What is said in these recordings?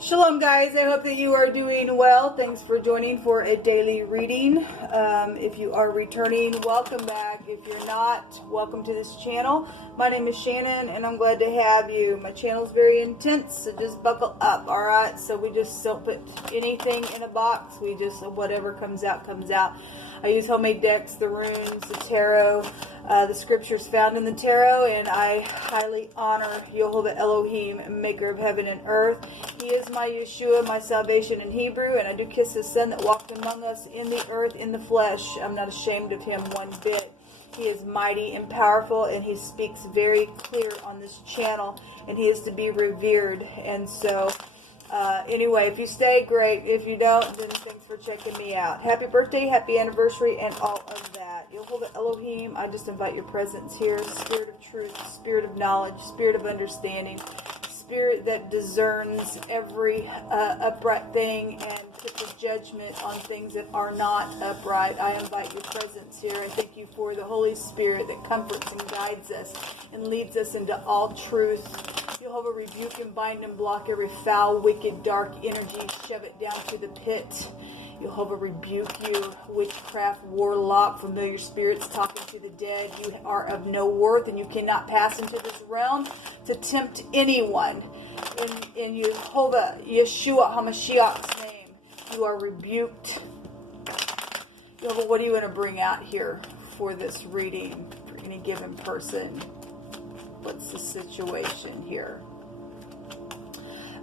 Shalom guys, I hope that you are doing well. Thanks for joining for a daily reading. If you are returning, welcome back. If you're not, welcome to this channel. My name is Shannon and I'm glad to have you. My channel is very intense, so just buckle up, alright? So we just don't put anything in a box. We just, whatever comes out, comes out. I use homemade decks, the runes, the tarot, the scriptures found in the tarot, and I highly honor Yehovah Elohim, maker of heaven and earth. He is my Yeshua, my salvation in Hebrew, and I do kiss his son that walked among us in the earth, in the flesh. I'm not ashamed of him one bit. He is mighty and powerful, and he speaks very clear on this channel, and he is to be revered. And so anyway, if you stay, great. If you don't, then thanks for checking me out. Happy birthday, happy anniversary, and all of that. Yehovah Elohim, I just invite your presence here. Spirit of truth, spirit of knowledge, spirit of understanding, spirit that discerns every upright thing and puts a judgment on things that are not upright. I invite your presence here. I thank you for the Holy Spirit that comforts and guides us and leads us into all truth. Jehovah, rebuke and bind and block every foul, wicked, dark energy. Shove it down to the pit. Jehovah, rebuke you, witchcraft, warlock, familiar spirits talking to the dead. You are of no worth, and you cannot pass into this realm to tempt anyone. In Jehovah, Yeshua HaMashiach's name, you are rebuked. Jehovah, what do you want to bring out here for this reading for any given person? What's the situation here?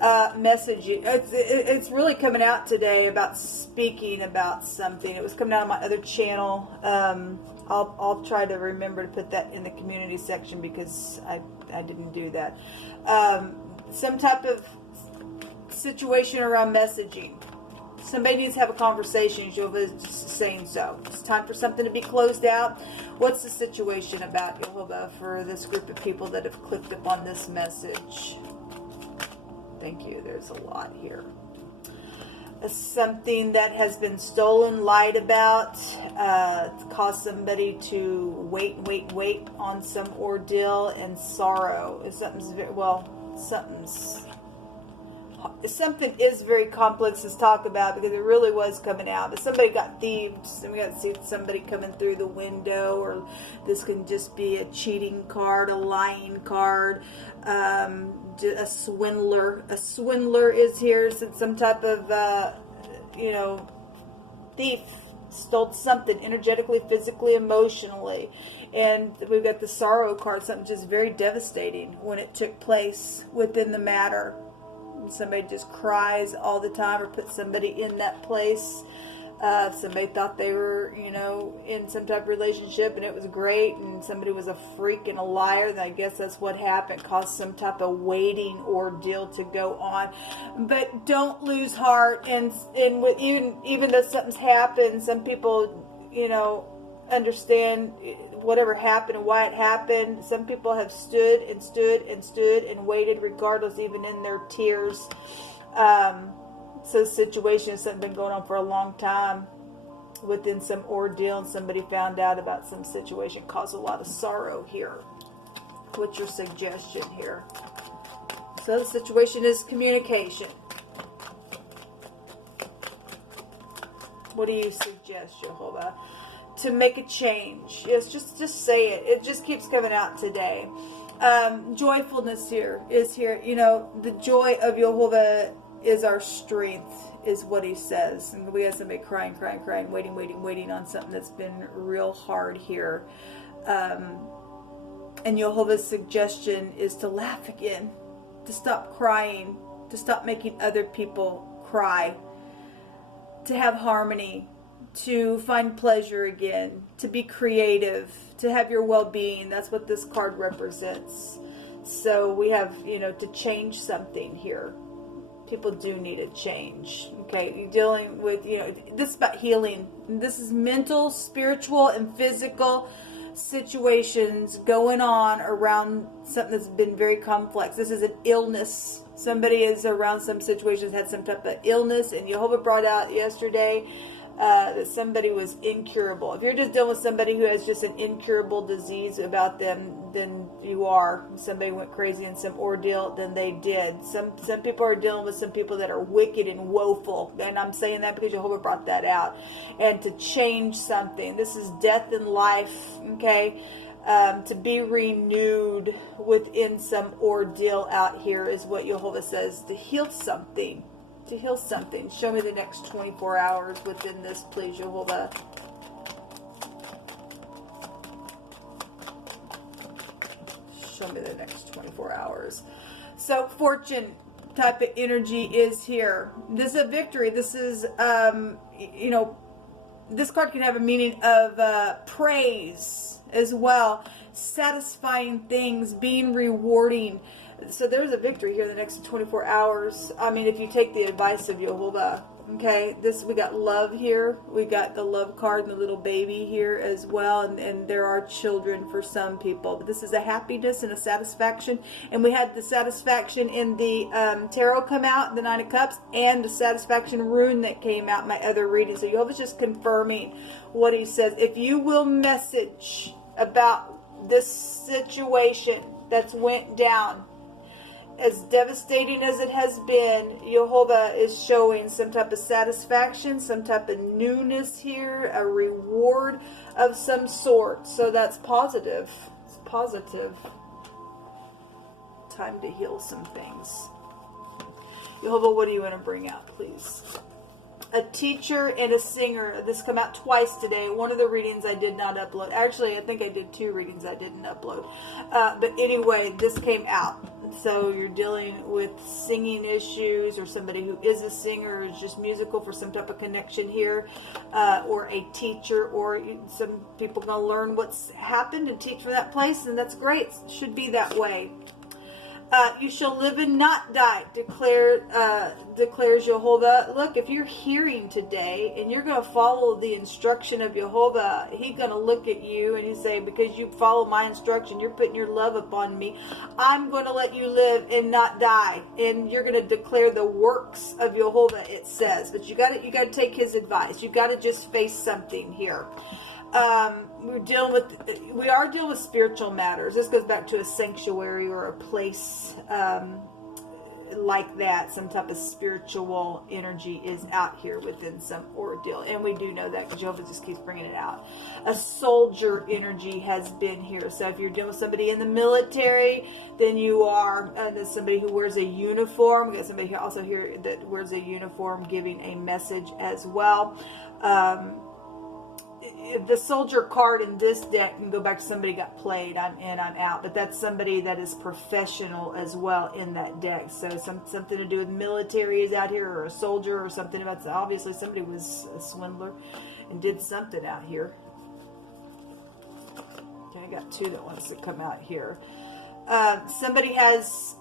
Messaging. It's really coming out today about speaking about something. It was coming out on my other channel. I'll try to remember to put that in the community section because I didn't do that. Some type of situation around messaging. Somebody needs to have a conversation. Jehovah is just saying so. It's time for something to be closed out. What's the situation about Jehovah for this group of people that have clicked upon this message? Thank you. There's a lot here. Something that has been stolen, lied about, caused somebody to wait on some ordeal and sorrow. Something is very complex to talk about because it really was coming out. But somebody got thieved, and we got to see somebody coming through the window, or this can just be a cheating card, a lying card, a swindler. A swindler is here, since some type of, thief stole something energetically, physically, emotionally. And we've got the sorrow card, something just very devastating when it took place within the matter. Somebody just cries all the time, or puts somebody in that place. Somebody thought they were, in some type of relationship and it was great, and somebody was a freak and a liar. And I guess that's what happened, caused some type of waiting ordeal to go on. But don't lose heart. And even though something's happened, some people, understand whatever happened and why it happened. Some people have stood and waited regardless, even in their tears. So the situation has been going on for a long time within some ordeal, and somebody found out about some situation, caused a lot of sorrow here. What's your suggestion here? So the situation is communication. What do you suggest, Jehovah? To make a change. Yes, just say it. It just keeps coming out today. Joyfulness here is here. The joy of Yehovah is our strength, is what he says. And we have somebody crying, waiting on something that's been real hard here. And Yehovah's suggestion is to laugh again, to stop crying, to stop making other people cry, to have harmony, to find pleasure again, to be creative, to have your well-being. That's what this card represents. So we have, to change something here. People do need a change. Okay, you're dealing with, this is about healing. This is mental, spiritual, and physical situations going on around something that's been very complex. This is an illness. Somebody is around some situations, had some type of illness, and Jehovah brought out yesterday that somebody was incurable. If you're just dealing with somebody who has just an incurable disease about them, then you are. Somebody went crazy in some ordeal, then they did. Some people are dealing with some people that are wicked and woeful, and I'm saying that because Jehovah brought that out. And to change something. This is death and life, okay? To be renewed within some ordeal out here is what Jehovah says, to heal something. To heal something. Show me the next 24 hours within this, please, Jehovah. Show me the next 24 hours. So, fortune type of energy is here. This is a victory. This is, you know, this card can have a meaning of praise as well. Satisfying things, being rewarding. So there's a victory here the next 24 hours. I mean, if you take the advice of Jehovah, okay, we got love here. We got the love card and the little baby here as well. And there are children for some people. But this is a happiness and a satisfaction. And we had the satisfaction in the tarot come out, the Nine of Cups, and the satisfaction rune that came out in my other reading. So Jehovah's just confirming what he says. If you will message about this situation that's went down, as devastating as it has been, Jehovah is showing some type of satisfaction, some type of newness here, a reward of some sort. So that's positive. It's positive. Time to heal some things. Jehovah, what do you want to bring out, please? A teacher and a singer. This come out twice today. One of the readings I did not upload. Actually, I think I did 2 readings I didn't upload. But anyway, this came out. So you're dealing with singing issues, or somebody who is a singer, or is just musical for some type of connection here, or a teacher, or some people going to learn what's happened and teach from that place, and that's great. It should be that way. You shall live and not die, declares Jehovah. Look, if you're hearing today and you're going to follow the instruction of Jehovah, he's going to look at you and he's saying, because you follow my instruction, you're putting your love upon me, I'm going to let you live and not die. And you're going to declare the works of Jehovah, it says. But you got to take his advice. You got to just face something here. We are dealing with spiritual matters. This goes back to a sanctuary or a place like that. Some type of spiritual energy is out here within some ordeal, and we do know that because Jehovah just keeps bringing it out. A soldier energy has been here. So if you're dealing with somebody in the military, then you are there's somebody who wears a uniform. We got somebody here also here that wears a uniform, giving a message as well. The soldier card in this deck can go back to somebody got played, I'm out. But that's somebody that is professional as well in that deck. So something to do with military is out here, or a soldier, or something about, obviously somebody was a swindler and did something out here. Okay, I got 2 that wants to come out here. Somebody has,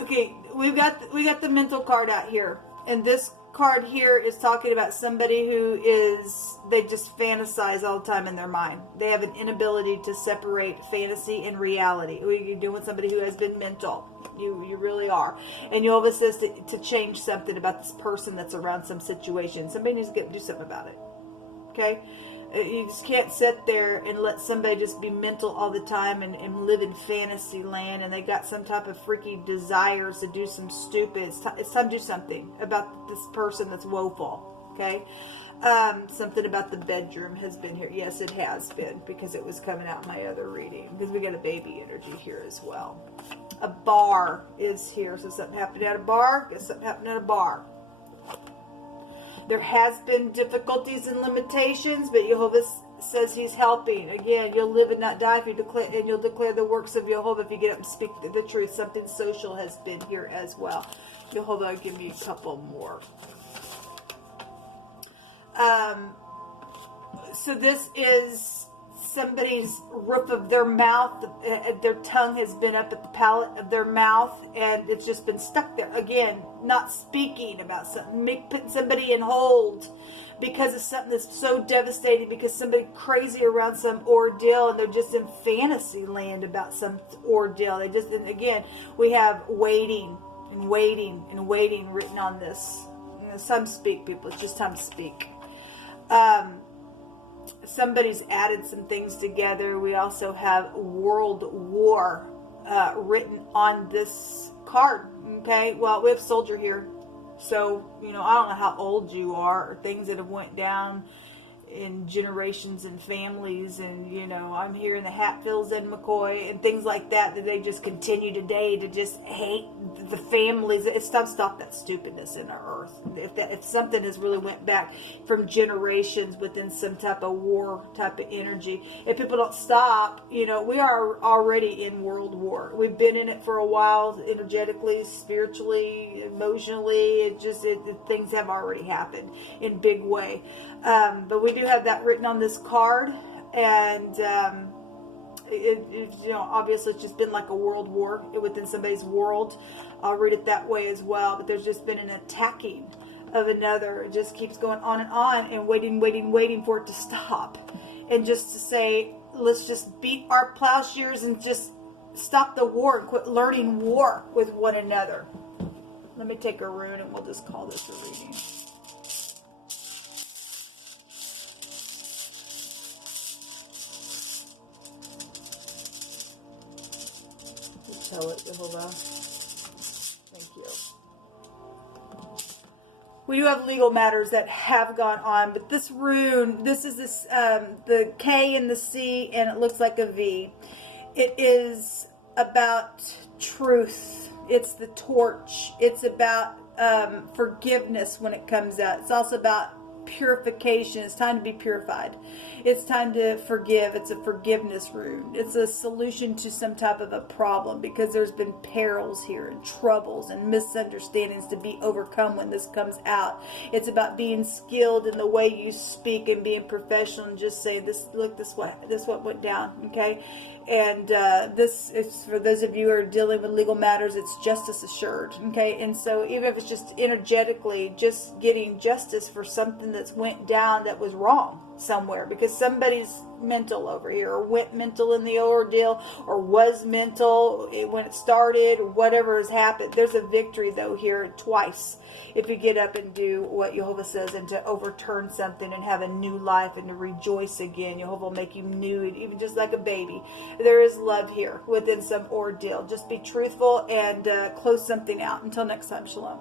okay, we got the mental card out here, and this card here is talking about somebody who they just fantasize all the time in their mind. They have an inability to separate fantasy and reality. You're doing with somebody who has been mental. You really are. And Jehovah says to change something about this person that's around some situation. Somebody needs to do something about it. Okay? You just can't sit there and let somebody just be mental all the time and live in fantasy land, and they got some type of freaky desires to do some stupid. It's time to do something about this person that's woeful. Okay? Something about the bedroom has been here. Yes, it has been, because it was coming out in my other reading. Because we got a baby energy here as well. A bar is here. So something happened at a bar. Guess something happened at a bar. There has been difficulties and limitations, but Jehovah says he's helping. Again, you'll live and not die if you declare, and you'll declare the works of Jehovah if you get up and speak the truth. Something social has been here as well. Jehovah, give me a couple more. So this is somebody's roof of their mouth. Their tongue has been up at the palate of their mouth, and it's just been stuck there. Again, not speaking about something, putting somebody in hold because of something that's so devastating, because somebody crazy around some ordeal, and they're just in fantasy land about some ordeal. And again, we have waiting and waiting and waiting written on this. Some speak, people. It's just time to speak. Somebody's added some things together. We also have World War written on this card. Okay, well, we have soldier here. So, you know, I don't know how old you are, or things that have went down in generations and families, and, you know, I'm hearing the Hatfields and McCoy and things like that they just continue today to just hate the families. Stop that stupidness in our earth. If something has really went back from generations within some type of war type of energy, if people don't stop, you know, we are already in world war. We've been in it for a while, energetically, spiritually, emotionally. Things have already happened in big way. But we do have that written on this card, and you know, obviously it's just been like a world war within somebody's world. I'll read it that way as well. But there's just been an attacking of another. It just keeps going on, and waiting for it to stop, and just to say, let's just beat our plowshares and just stop the war and quit learning war with one another. Let me take a rune, and we'll just call this a reading. Tell it, Jehovah. Thank you. We do have legal matters that have gone on, but this rune, this is the K and the C, and it looks like a V. It is about truth. It's the torch. It's about forgiveness when it comes out. It's also about purification. It's time to be purified. It's time to forgive. It's a forgiveness rune. It's a solution to some type of a problem, because there's been perils here and troubles and misunderstandings to be overcome when this comes out. It's about being skilled in the way you speak and being professional and just saying, this, look, this what went down, okay? And this is for those of you who are dealing with legal matters. It's justice assured, okay? And so even if it's just energetically just getting justice for something that's went down that was wrong somewhere, because somebody's mental over here, or went mental in the ordeal, or was mental when it started, or whatever has happened. There's a victory though here twice if you get up and do what Jehovah says, and to overturn something and have a new life and to rejoice again. Jehovah will make you new, even just like a baby. There is love here within some ordeal. Just be truthful and close something out. Until next time, shalom.